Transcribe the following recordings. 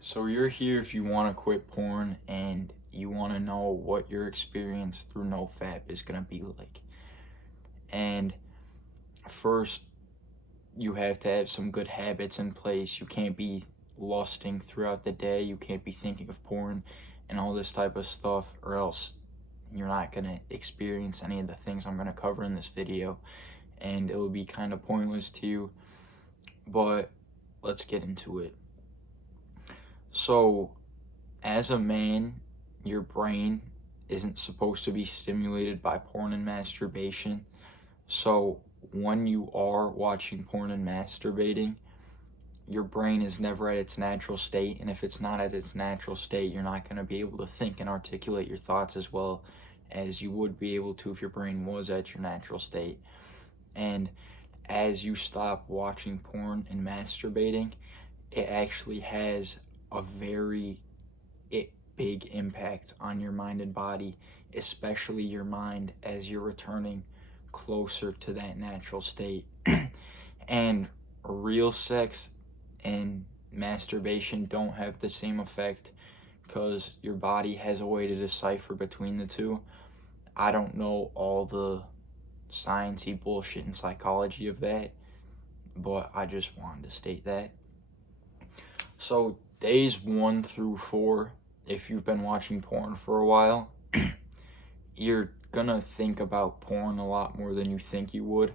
So you're here if you want to quit porn and you want to know what your experience through NoFap is going to be like. And first, you have to have some good habits in place. You can't be lusting throughout the day. You can't be thinking of porn and all this type of stuff, or else you're not going to experience any of the things I'm going to cover in this video, and it will be kind of pointless to you. But let's get into it. So, as a man, your brain isn't supposed to be stimulated by porn and masturbation. So, when you are watching porn and masturbating, your brain is never at its natural state. And if it's not at its natural state, you're not going to be able to think and articulate your thoughts as well as you would be able to if your brain was at your natural state. And as you stop watching porn and masturbating, it actually has a very big impact on your mind and body, especially your mind as you're returning closer to that natural state. And real sex and masturbation don't have the same effect because your body has a way to decipher between the two. I don't know all the sciencey bullshit and psychology of that, but I just wanted to state that. So days 1 through 4, if you've been watching porn for a while, you're gonna think about porn a lot more than you think you would.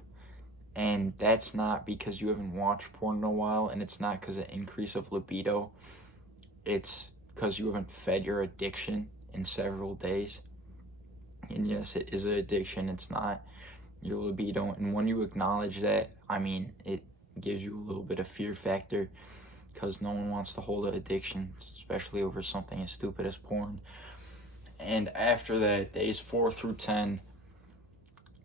And that's not because you haven't watched porn in a while, and it's not because of increase of libido. It's because you haven't fed your addiction in several days. And yes, it is an addiction, it's not your libido. And when you acknowledge that, it gives you a little bit of fear factor, because no one wants to hold an addiction, especially over something as stupid as porn. And after that, days 4 through 10,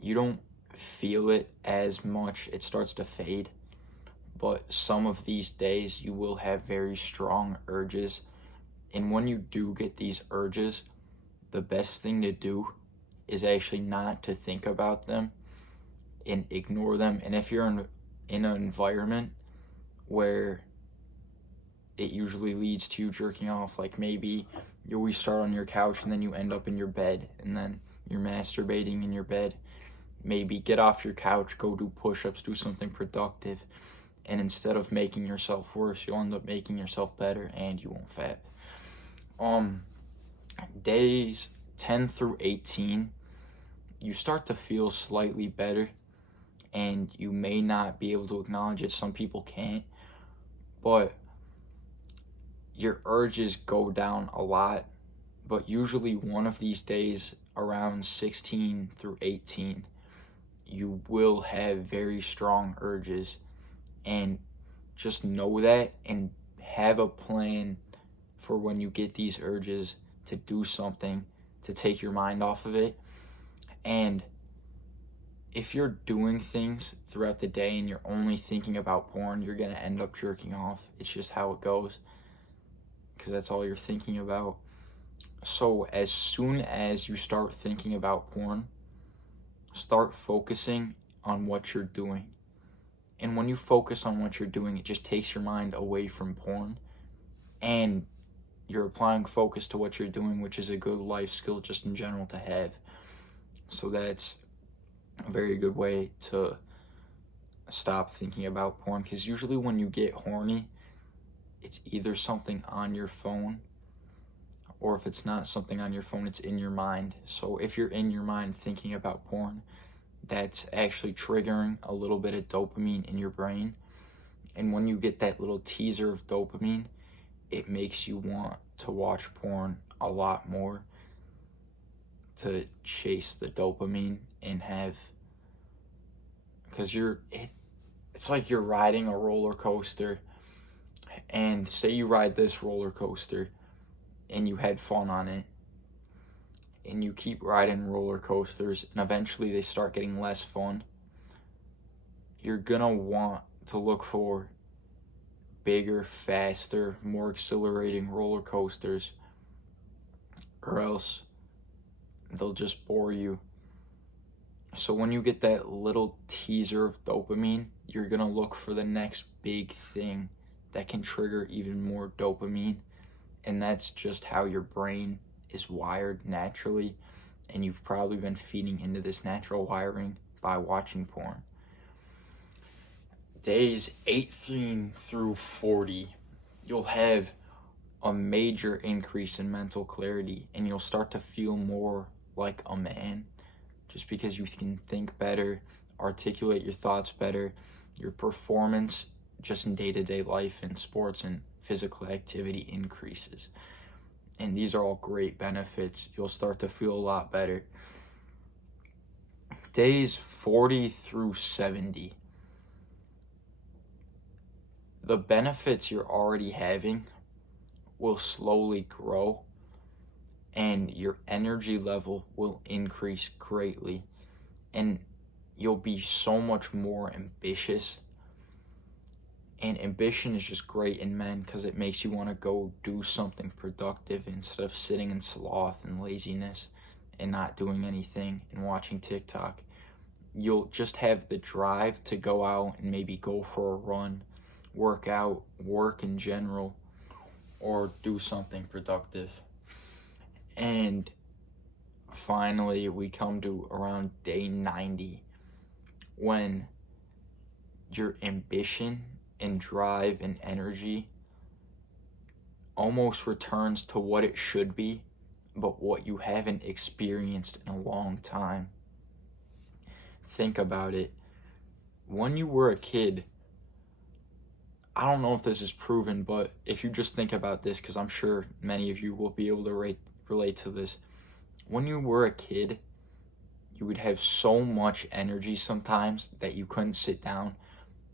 you don't feel it as much. It starts to fade. But some of these days, you will have very strong urges. And when you do get these urges, the best thing to do is actually not to think about them and ignore them. And if you're in an environment where it usually leads to you jerking off, like maybe you always start on your couch and then you end up in your bed and then you're masturbating in your bed. Maybe get off your couch, go do push-ups, do something productive, and instead of making yourself worse, you'll end up making yourself better and you won't fap. Days 10 through 18, you start to feel slightly better, and you may not be able to acknowledge it. Some people can't, but your urges go down a lot. But usually one of these days around 16 through 18, you will have very strong urges. And just know that and have a plan for when you get these urges to do something to take your mind off of it. And if you're doing things throughout the day and you're only thinking about porn, you're going to end up jerking off. It's just how it goes, because that's all you're thinking about. So as soon as you start thinking about porn, start focusing on what you're doing. And when you focus on what you're doing, it just takes your mind away from porn, and you're applying focus to what you're doing, which is a good life skill just in general to have. So that's a very good way to stop thinking about porn, because usually when you get horny, it's either something on your phone, or if it's not something on your phone, it's in your mind. So if you're in your mind thinking about porn, that's actually triggering a little bit of dopamine in your brain. And when you get that little teaser of dopamine, it makes you want to watch porn a lot more, to chase the dopamine and have, because it's like you're riding a roller coaster. And say you ride this roller coaster and you had fun on it, and you keep riding roller coasters, and eventually they start getting less fun. You're gonna want to look for bigger, faster, more exhilarating roller coasters, or else they'll just bore you. So when you get that little teaser of dopamine, you're gonna look for the next big thing that can trigger even more dopamine. And that's just how your brain is wired naturally. And you've probably been feeding into this natural wiring by watching porn. Days 18 through 40, you'll have a major increase in mental clarity, and you'll start to feel more like a man just because you can think better, articulate your thoughts better. Your performance just in day-to-day life in sports and physical activity increases. And these are all great benefits. You'll start to feel a lot better. Days 40 through 70, the benefits you're already having will slowly grow, and your energy level will increase greatly, and you'll be so much more ambitious. And ambition is just great in men because it makes you want to go do something productive instead of sitting in sloth and laziness and not doing anything and watching TikTok. You'll just have the drive to go out and maybe go for a run, work out, work in general, or do something productive. And finally, we come to around day 90, when your ambition and drive and energy almost returns to what it should be, but what you haven't experienced in a long time. Think about it. When you were a kid, I don't know if this is proven, but if you just think about this, because I'm sure many of you will be able to relate to this. When you were a kid, you would have so much energy sometimes that you couldn't sit down.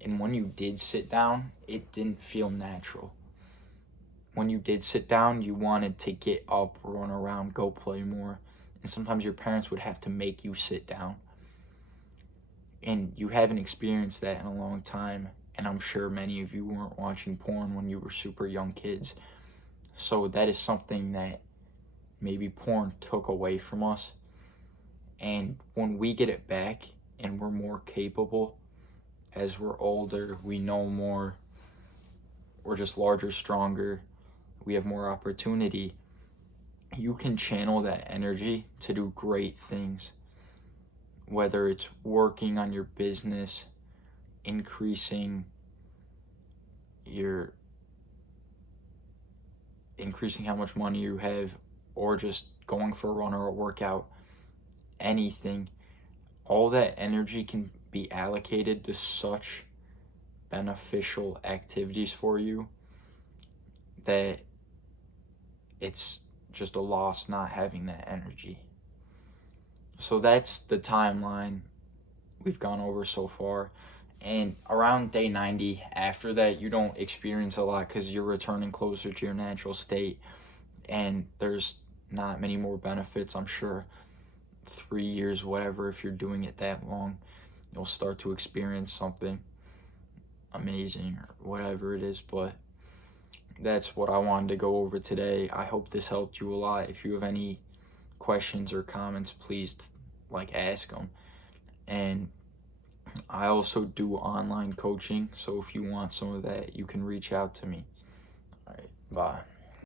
And when you did sit down, it didn't feel natural. When you did sit down, you wanted to get up, run around, go play more. And sometimes your parents would have to make you sit down. And you haven't experienced that in a long time. And I'm sure many of you weren't watching porn when you were super young kids. So that is something that maybe porn took away from us. And when we get it back and we're more capable, as we're older, we know more, we're just larger, stronger, we have more opportunity, you can channel that energy to do great things. Whether it's working on your business, increasing how much money you have, or just going for a run or a workout, anything, all that energy can be allocated to such beneficial activities for you that it's just a loss not having that energy. So that's the timeline we've gone over so far. And around day 90, after that, you don't experience a lot because you're returning closer to your natural state, and there's not many more benefits. I'm sure 3 years, whatever, if you're doing it that long, you'll start to experience something amazing or whatever it is. But that's what I wanted to go over today. I hope this helped you a lot. If you have any questions or comments, please ask them. And I also do online coaching, so if you want some of that, you can reach out to me. All right, bye.